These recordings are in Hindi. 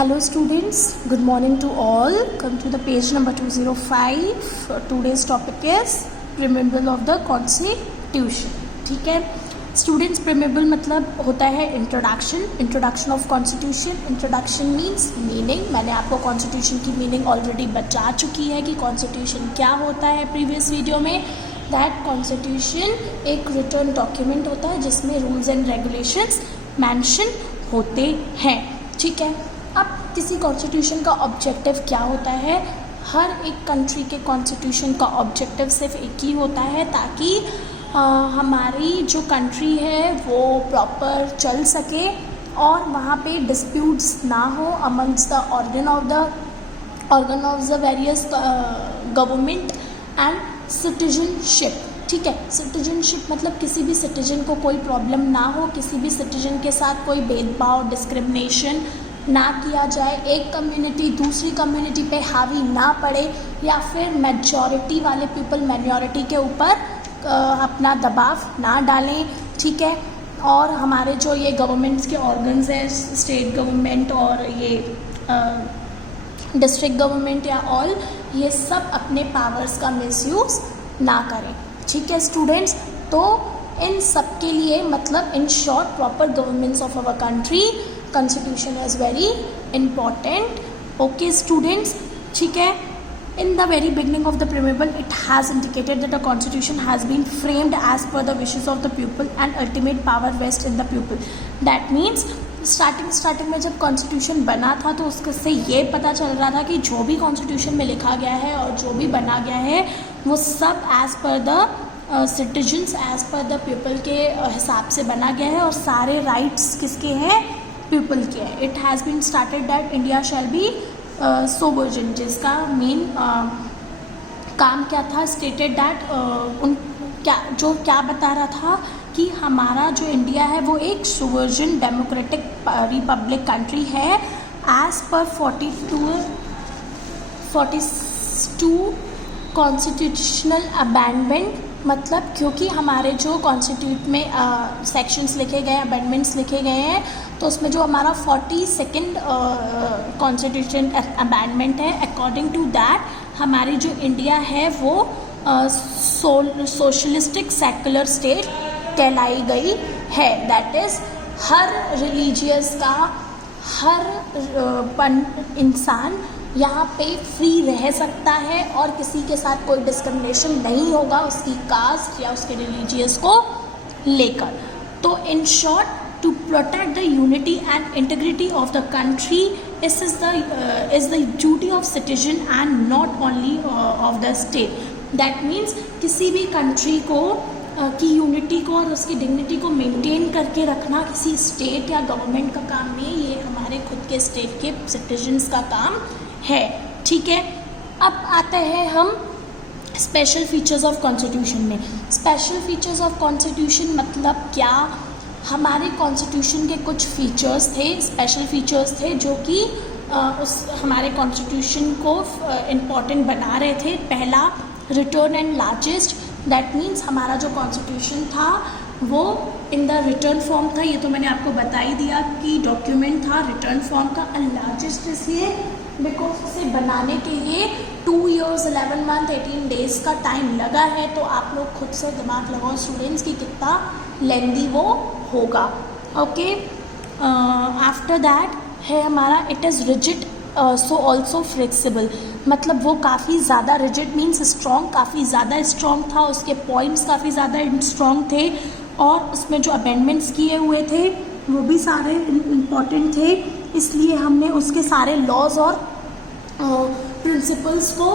Hello students, good morning to all. Come to the page number 205. Today's topic is preamble of the Constitution. ठीक है स्टूडेंट्स, preamble मतलब होता है introduction of constitution. Introduction means meaning. मैंने आपको कॉन्स्टिट्यूशन की मीनिंग ऑलरेडी बता चुकी है कि कॉन्स्टिट्यूशन क्या होता है प्रीवियस वीडियो में. दैट कॉन्स्टिट्यूशन एक रिटर्न डॉक्यूमेंट होता है जिसमें रूल्स एंड रेगुलेशंस मेंशन होते हैं. ठीक है, अब किसी कॉन्स्टिट्यूशन का ऑब्जेक्टिव क्या होता है? हर एक कंट्री के कॉन्स्टिट्यूशन का ऑब्जेक्टिव सिर्फ एक ही होता है ताकि हमारी जो कंट्री है वो प्रॉपर चल सके और वहाँ पे डिस्प्यूट्स ना हो amongst the organ of the various government and citizenship. ठीक है, सिटीजनशिप मतलब किसी भी सिटीजन को कोई प्रॉब्लम ना हो, किसी भी सिटीजन के साथ कोई भेदभाव डिस्क्रिमिनेशन ना किया जाए, एक कम्युनिटी दूसरी कम्युनिटी पे हावी ना पड़े या फिर मेजॉरिटी वाले पीपल माइनॉरिटी के ऊपर अपना दबाव ना डालें. ठीक है, और हमारे जो ये गवर्नमेंट्स के ऑर्गन्स हैं, स्टेट गवर्नमेंट और ये डिस्ट्रिक्ट गवर्नमेंट या ऑल, ये सब अपने पावर्स का मिसयूज़ ना करें. ठीक है स्टूडेंट्स, तो इन सब के लिए मतलब in short proper governments of our country Constitution is very important. Okay students, ठीक है. In the very beginning of the preamble, it has indicated that the constitution has been framed as per the wishes of the people and ultimate power rests in the people. That means starting में जब कॉन्स्टिट्यूशन बना था तो उससे ये पता चल रहा था कि जो भी कॉन्स्टिट्यूशन में लिखा गया है और जो भी बना गया है वो सब as per the citizens, as per the people के हिसाब से बना गया है और सारे राइट्स किसके हैं? पीपल के है. It has been started that India shall be sovereign, जिसका मेन काम क्या था? स्टेटेड दैट क्या बता रहा था कि हमारा जो इंडिया है वो एक सोवर्जन डेमोक्रेटिक रिपब्लिक कंट्री है एज पर 42 कॉन्स्टिट्यूशनल अमेंडमेंट. मतलब क्योंकि हमारे जो कॉन्स्टिट्यूट में सेक्शंस लिखे गए हैं, अमेंडमेंट्स लिखे गए हैं, तो उसमें जो हमारा 42nd कॉन्स्टिट्यूशन अमेंडमेंट है, अकॉर्डिंग टू दैट हमारी जो इंडिया है वो सोशलिस्टिक सेकुलर स्टेट कहलाई गई है. दैट इज़ हर रिलीजियस का हर इंसान यहाँ पे फ्री रह सकता है और किसी के साथ कोई डिस्क्रिमिनेशन नहीं होगा उसकी कास्ट या उसके रिलीजियस को लेकर. तो in short, to protect the unity and integrity of the country is the duty of citizen and not only of the state. That means किसी भी कंट्री को की यूनिटी को और उसकी डिग्निटी को मेंटेन करके रखना किसी स्टेट या गवर्नमेंट का काम नहीं, ये हमारे खुद के स्टेट के सिटीजन्स का काम है. ठीक है, अब आते हैं हम स्पेशल फीचर्स ऑफ कॉन्स्टिट्यूशन में. स्पेशल फीचर्स ऑफ कॉन्स्टिट्यूशन मतलब क्या? हमारे कॉन्स्टिट्यूशन के कुछ फीचर्स थे, स्पेशल फीचर्स थे जो कि उस हमारे कॉन्स्टिट्यूशन को इम्पॉर्टेंट बना रहे थे. पहला, return and largest. That means हमारा जो कॉन्स्टिट्यूशन था वो इन द रिटर्न फॉर्म था. ये तो मैंने आपको बता ही दिया कि डॉक्यूमेंट था रिटर्न फॉर्म का. लार्जेस्ट इसलिए बिकॉज उसे बनाने के लिए 2 years 11 month 18 days का टाइम लगा है. तो आप लोग खुद से दिमाग लगाओ स्टूडेंट्स कि कितना लेंदी वो होगा. ओके, आफ्टर दैट है हमारा it is rigid so also flexible. मतलब वो काफ़ी ज़्यादा रिजिड मीन्स स्ट्रॉन्ग, काफ़ी ज़्यादा स्ट्रॉन्ग था, उसके पॉइंट्स काफ़ी ज़्यादा स्ट्रॉन्ग थे और उसमें जो अमेंडमेंट्स किए हुए थे वो भी सारे इम्पॉर्टेंट थे. इसलिए हमने उसके सारे लॉज और प्रिंसिपल्स को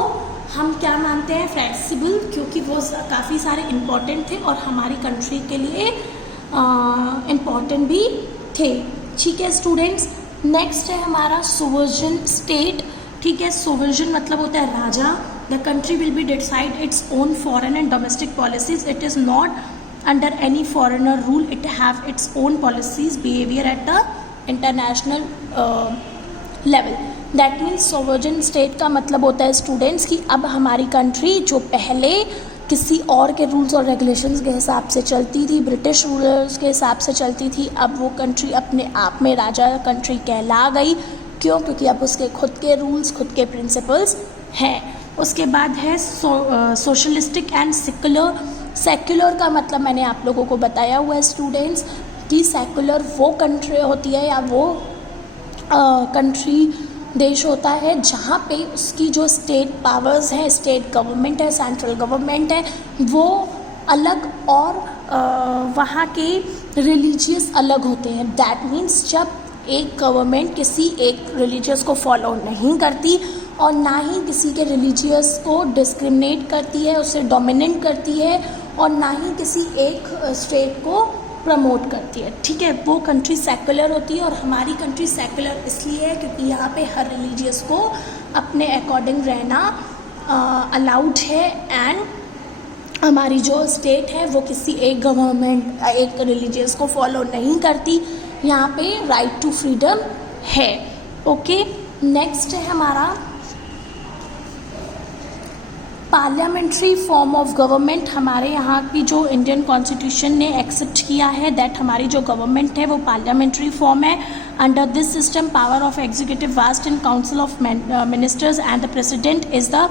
हम क्या मानते हैं? फ्लेक्सिबल, क्योंकि वो काफ़ी सारे इम्पॉर्टेंट थे और हमारी कंट्री के लिए इम्पॉर्टेंट भी थे. ठीक है स्टूडेंट्स, नेक्स्ट है हमारा सोवर्जन स्टेट. ठीक है, सोवर्जन मतलब होता है राजा. The country will be decide its own foreign and domestic policies. It is not under any foreigner rule. It have its own policies behaviour at the international level. That means sovereign state का मतलब होता है स्टूडेंट्स कि अब हमारी कंट्री जो पहले किसी और के रूल्स और रेगुलेशंस के हिसाब से चलती थी, ब्रिटिश रूलर्स के हिसाब से चलती थी, अब वो कंट्री अपने आप में राजा कंट्री कहला गई. क्यों? क्योंकि अब उसके खुद के रूल्स, खुद के प्रिंसिपल्स हैं। उसके बाद है सोशलिस्टिक एंड सेक्युलर। सेक्युलर का मतलब मैंने आप लोगों को बताया हुआ है स्टूडेंट्स कि सेक्युलर वो कंट्री होती है या वो कंट्री देश होता है जहाँ पे उसकी जो स्टेट पावर्स हैं, स्टेट गवर्नमेंट है, सेंट्रल गवर्नमेंट है, वो अलग और वहाँ के रिलीजियस अलग होते हैं। दैट मीन्स जब एक गवर्नमेंट किसी एक रिलीजियस को फॉलो नहीं करती और ना ही किसी के रिलीजियस को डिस्क्रिमिनेट करती है, उसे डोमिनेट करती है, और ना ही किसी एक स्टेट को प्रमोट करती है, ठीक है, वो कंट्री सेकुलर होती है। और हमारी कंट्री सेकुलर इसलिए है क्योंकि यहाँ पे हर रिलीजियस को अपने अकॉर्डिंग रहना अलाउड है, एंड हमारी जो स्टेट है वो किसी एक गवर्नमेंट, एक रिलीजियस को फॉलो नहीं करती। यहाँ पे राइट टू फ्रीडम है। ओके, नेक्स्ट है हमारा पार्लियामेंट्री फॉर्म ऑफ गवर्नमेंट। हमारे यहाँ की जो इंडियन कॉन्स्टिट्यूशन ने एक्सेप्ट किया है दैट हमारी जो गवर्नमेंट है वो पार्लियामेंट्री फॉर्म है। Under this system power of executive vast in council of ministers and the president is the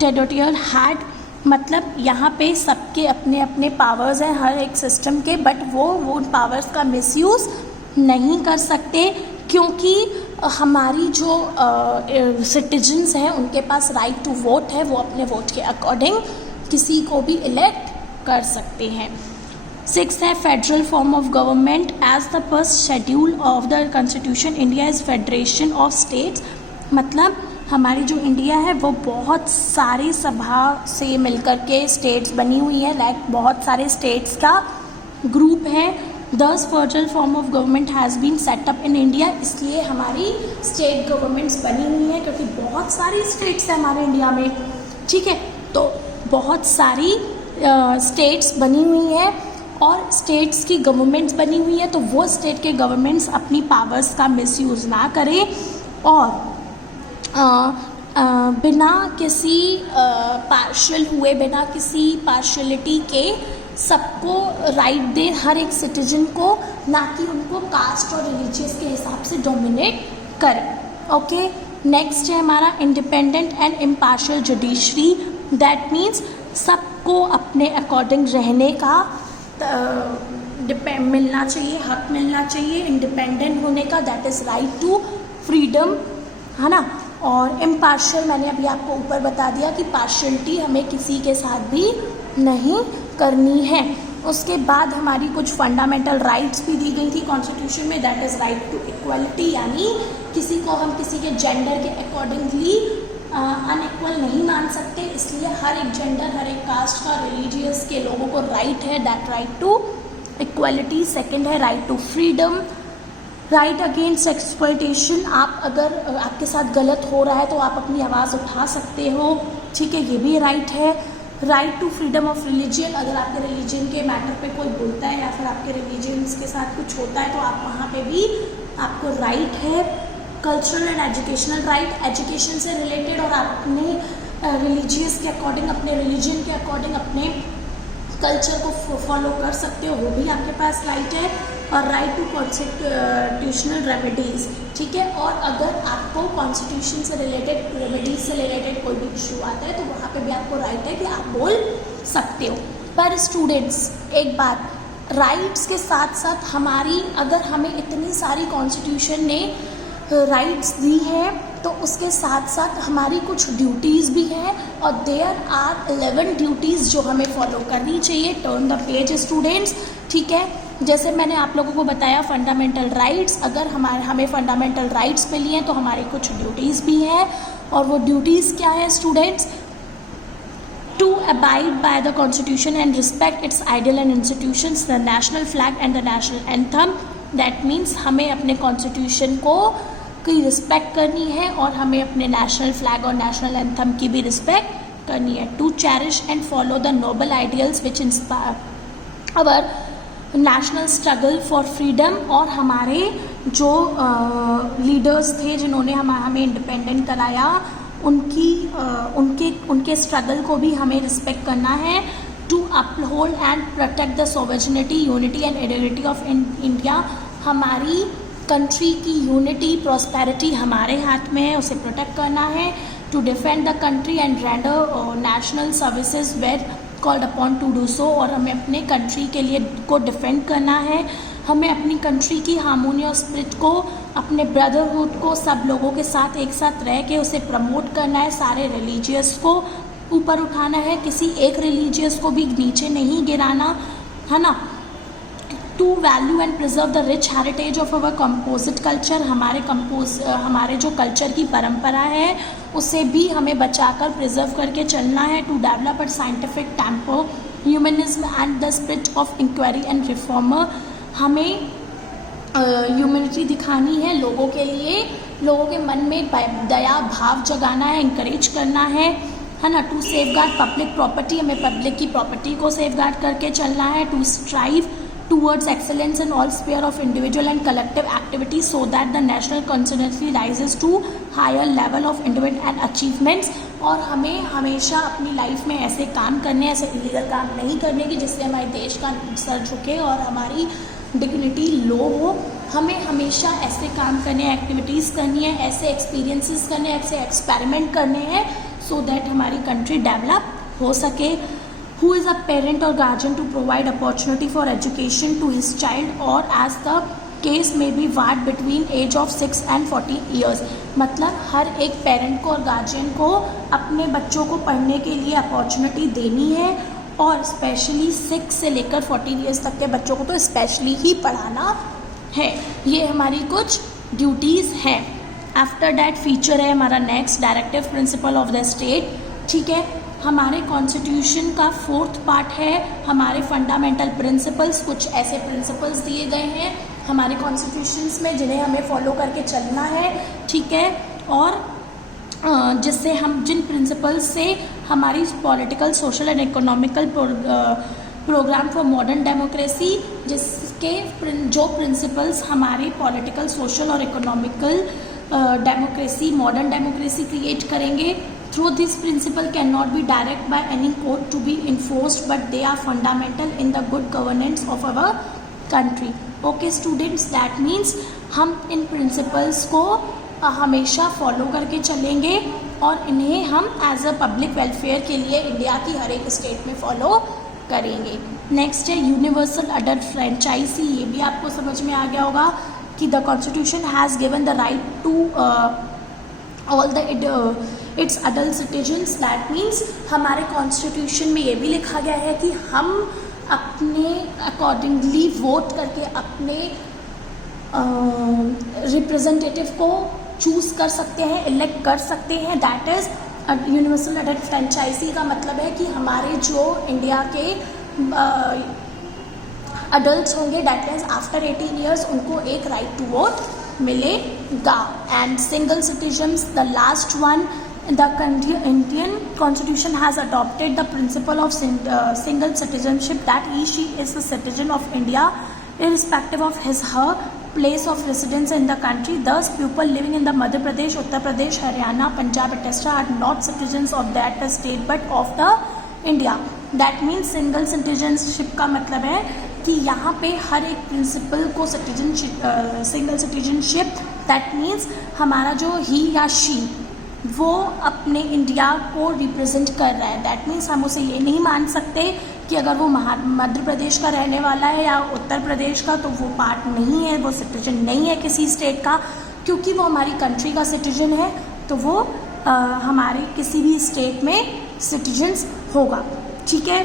territorial head. मतलब यहाँ पे सबके अपने अपने पावर्स हैं हर एक सिस्टम के, बट वो उन पावर्स का मिसयूज़ नहीं कर सकते क्योंकि हमारी जो सिटीजन्स हैं उनके पास राइट टू वोट है, वो अपने वोट के अकॉर्डिंग किसी को भी इलेक्ट कर सकते हैं। 6 है federal form of government. As the first schedule of the constitution India is federation of states. मतलब हमारी जो इंडिया है वो बहुत सारी सभा से मिलकर के स्टेट्स बनी हुई है, लाइक बहुत सारे स्टेट्स का ग्रुप है। This federal form of government has been set up in India. इसलिए हमारी स्टेट गवर्नमेंट्स बनी हुई हैं क्योंकि बहुत सारी स्टेट्स हैं हमारे इंडिया में, ठीक है, तो बहुत सारी स्टेट्स बनी हुई हैं और स्टेट्स की गवर्नमेंट्स बनी हुई हैं, तो वो स्टेट के गवर्नमेंट्स अपनी पावर्स का मिसयूज़ ना करें और बिना किसी पार्शियल हुए, बिना किसी पार्शियलिटी के सबको राइट दे, हर एक सिटीजन को, ना कि उनको कास्ट और रिलीजियस के हिसाब से डोमिनेट करें। ओके, नेक्स्ट है हमारा independent and impartial judiciary. That means सबको अपने अकॉर्डिंग रहने का मिलना चाहिए, हक मिलना चाहिए इंडिपेंडेंट होने का, that is right to freedom, है ना। और इम्पार्शियल मैंने अभी आपको ऊपर बता दिया कि पार्शियलिटी हमें किसी के साथ भी नहीं करनी है। उसके बाद हमारी कुछ फंडामेंटल राइट्स भी दी गई थी कॉन्स्टिट्यूशन में, that is right to equality, यानी किसी को हम किसी के जेंडर के अकॉर्डिंगली अनइक्वल नहीं मान सकते, इसलिए हर एक जेंडर, हर एक कास्ट का, रिलीजियस के लोगों को राइट है, that right to equality. Second है right to freedom, right against exploitation. आप अगर आपके साथ गलत हो रहा है तो आप अपनी आवाज़ उठा सकते हो, ठीक है, ये भी राइट है। Right to freedom of religion, अगर आपके रिलीजन के मैटर पे कोई बोलता है या फिर आपके रिलीजन्स के साथ कुछ होता है तो आप वहाँ पे भी आपको राइट है। Cultural and educational right, education से रिलेटेड और आप अपने रिलीजियस के अकॉर्डिंग, अपने रिलीजन के अकॉर्डिंग अपने कल्चर को फॉलो कर सकते हो, वो भी आपके पास राइट है। और राइट टू कॉन्स्टिट्यूशनल रेमेडीज़, ठीक है, और अगर आपको कॉन्स्टिट्यूशन से रिलेटेड, रेमेडीज से रिलेटेड कोई भी इशू आता है तो वहाँ पे भी आपको राइट है कि आप बोल सकते हो। पर स्टूडेंट्स एक बात, राइट्स के साथ साथ हमारी, अगर हमें इतनी सारी कॉन्स्टिट्यूशन ने राइट्स दी हैं तो उसके साथ साथ हमारी कुछ ड्यूटीज़ भी हैं और देयर आर 11 ड्यूटीज़ जो हमें फॉलो करनी चाहिए। टर्न द पेज स्टूडेंट्स, ठीक है। जैसे मैंने आप लोगों को बताया फंडामेंटल राइट्स, अगर हमें फंडामेंटल राइट्स मिली हैं तो हमारी कुछ ड्यूटीज़ भी हैं, और वो ड्यूटीज़ क्या है students? To abide by the constitution and respect its ideal and institutions, the national flag and the national anthem. That means हमें अपने कॉन्स्टिट्यूशन को की रिस्पेक्ट करनी है और हमें अपने नेशनल फ्लैग और नेशनल एंथम की भी रिस्पेक्ट करनी है। To cherish and follow the noble ideals which inspire our national struggle for freedom, और हमारे जो लीडर्स थे जिन्होंने हमें इंडिपेंडेंट कराया, उनके स्ट्रगल को भी हमें रिस्पेक्ट करना है। To uphold and protect the sovereignty, unity and identity of India, हमारी कंट्री की यूनिटी प्रॉस्पेरिटी हमारे हाथ में है, उसे प्रोटेक्ट करना है। To defend the country and render national services where called upon to do so, और हमें अपने कंट्री के लिए को डिफेंड करना है। हमें अपनी कंट्री की हार्मोनी और स्पिरिट को, अपने ब्रदरहुड को, सब लोगों के साथ एक साथ रह के उसे प्रमोट करना है। सारे रिलीजियस को ऊपर उठाना है, किसी एक रिलीजियस को भी नीचे नहीं गिराना, है ना। To value and preserve the rich heritage of our composite culture, हमारे जो कल्चर की परंपरा है उसे भी हमें बचाकर प्रिजर्व करके चलना है। To develop a scientific temper, humanism and the spirit of inquiry and reformer, हमें ह्यूमनिटी दिखानी है लोगों के लिए, लोगों के मन में दया भाव जगाना है, इंकरेज करना है ना। To safeguard public property, हमें पब्लिक की प्रॉपर्टी को सेफ गार्ड करके चलना है। To strive towards excellence in all sphere of individual and collective activity so that the national consciously rises to higher level of individual and achievements, और हमें हमेशा अपनी लाइफ में ऐसे काम करने, ऐसे इलीगल काम नहीं करने कि जिससे हमारे देश का सर झुके और हमारी डिग्निटी लो हो। हमें हमेशा ऐसे काम करने, एक्टिविटीज़ करनी है, ऐसे एक्सपीरियंसेस करने, ऐसे एक्सपेरिमेंट करने हैं सो दैट हमारी कंट्री डेवलप हो सके। Who is a parent or guardian to provide opportunity for education to his child, or as the case may be varied between age of 6 and 14 years, मतलब हर एक पेरेंट को और गार्जियन को अपने बच्चों को पढ़ने के लिए अपॉर्चुनिटी देनी है, और स्पेशली 6 से लेकर 14 ईयर्स तक के बच्चों को तो स्पेशली ही पढ़ाना है। ये हमारी कुछ ड्यूटीज़ हैं। आफ्टर डैट फीचर है हमारा next directive principle of the state. ठीक है, हमारे कॉन्स्टिट्यूशन का 4th पार्ट है हमारे फंडामेंटल प्रिंसिपल्स। कुछ ऐसे प्रिंसिपल्स दिए गए हैं हमारे कॉन्स्टिट्यूशंस में जिन्हें हमें फॉलो करके चलना है। ठीक है, और जिससे हम जिन प्रिंसिपल्स से हमारी political, social and economical program for modern democracy, जिसके जो प्रिंसिपल्स हमारे पॉलिटिकल, सोशल और economical democracy, modern democracy create करेंगे। Through this principle cannot be direct by any court to be enforced, but they are fundamental in the good governance of our country. Okay students, that means हम इन principles को हमेशा फॉलो करके चलेंगे और इन्हें हम एज अ पब्लिक वेलफेयर के लिए इंडिया की हर एक स्टेट में फॉलो करेंगे। नेक्स्ट है यूनिवर्सल अडल्ट फ्रेंचाइजी। ये भी आपको समझ में आ गया होगा कि the constitution has given the right to all the its adult citizens. That means हमारे कॉन्स्टिट्यूशन में ये भी लिखा गया है कि हम अपने अकॉर्डिंगली वोट करके अपने रिप्रेजेंटेटिव को चूज़ कर सकते हैं, इलेक्ट कर सकते हैं। That is universal adult franchise का मतलब है कि हमारे जो इंडिया के अडल्ट होंगे, दैट मीन्स आफ्टर 18 ईयर्स उनको एक राइट टू वोट मिलेगा। And single citizens, the last one, the Indian Constitution has adopted the principle of single citizenship, that he/she is a citizen of India irrespective of his/her place of residence in the country. Thus, people living in the Madhya Pradesh, Uttar Pradesh, Haryana, Punjab, etc. are not citizens of that state but of the India. That means single citizenship का मतलब है कि यहाँ पे हर एक प्रिंसिपल को सिंगल सिटीजनशिप, दैट मीन्स हमारा जो ही या शी वो अपने इंडिया को रिप्रेजेंट कर रहा है। दैट मीन्स हम उसे ये नहीं मान सकते कि अगर वो मध्य प्रदेश का रहने वाला है या उत्तर प्रदेश का तो वो पार्ट नहीं है, वो सिटीजन नहीं है किसी स्टेट का, क्योंकि वो हमारी कंट्री का सिटीजन है तो वो हमारे किसी भी स्टेट में सिटीजन्स होगा। ठीक है,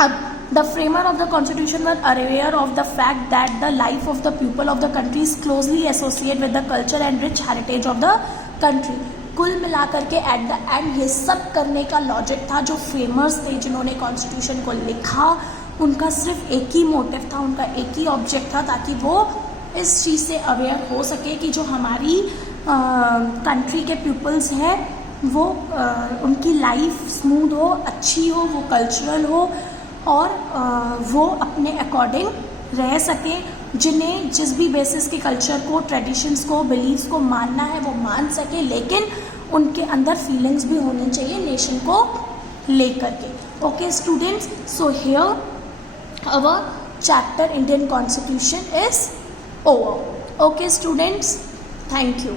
अब the framer of the constitution were aware of the fact that the life of the people of the country is closely associate with the culture and rich heritage of the country. कुल मिलाकर के एट द एंड ये सब करने का लॉजिक था, जो फ्रेमर्स थे जिन्होंने कॉन्स्टिट्यूशन को लिखा, उनका सिर्फ एक ही मोटिव था, उनका एक ही ऑब्जेक्ट था, ताकि वो इस चीज़ से अवेयर हो सके कि जो हमारी कंट्री के पीपल्स हैं वो उनकी लाइफ स्मूथ हो, अच्छी हो, वो कल्चरल हो और वो अपने अकॉर्डिंग रह सके। जिन्हें जिस भी बेसिस के कल्चर को, ट्रेडिशंस को, बिलीव्स को मानना है वो मान सके, लेकिन उनके अंदर फीलिंग्स भी होनी चाहिए नेशन को लेकर के। Okay students, so here our chapter Indian constitution is over. Okay students, thank you.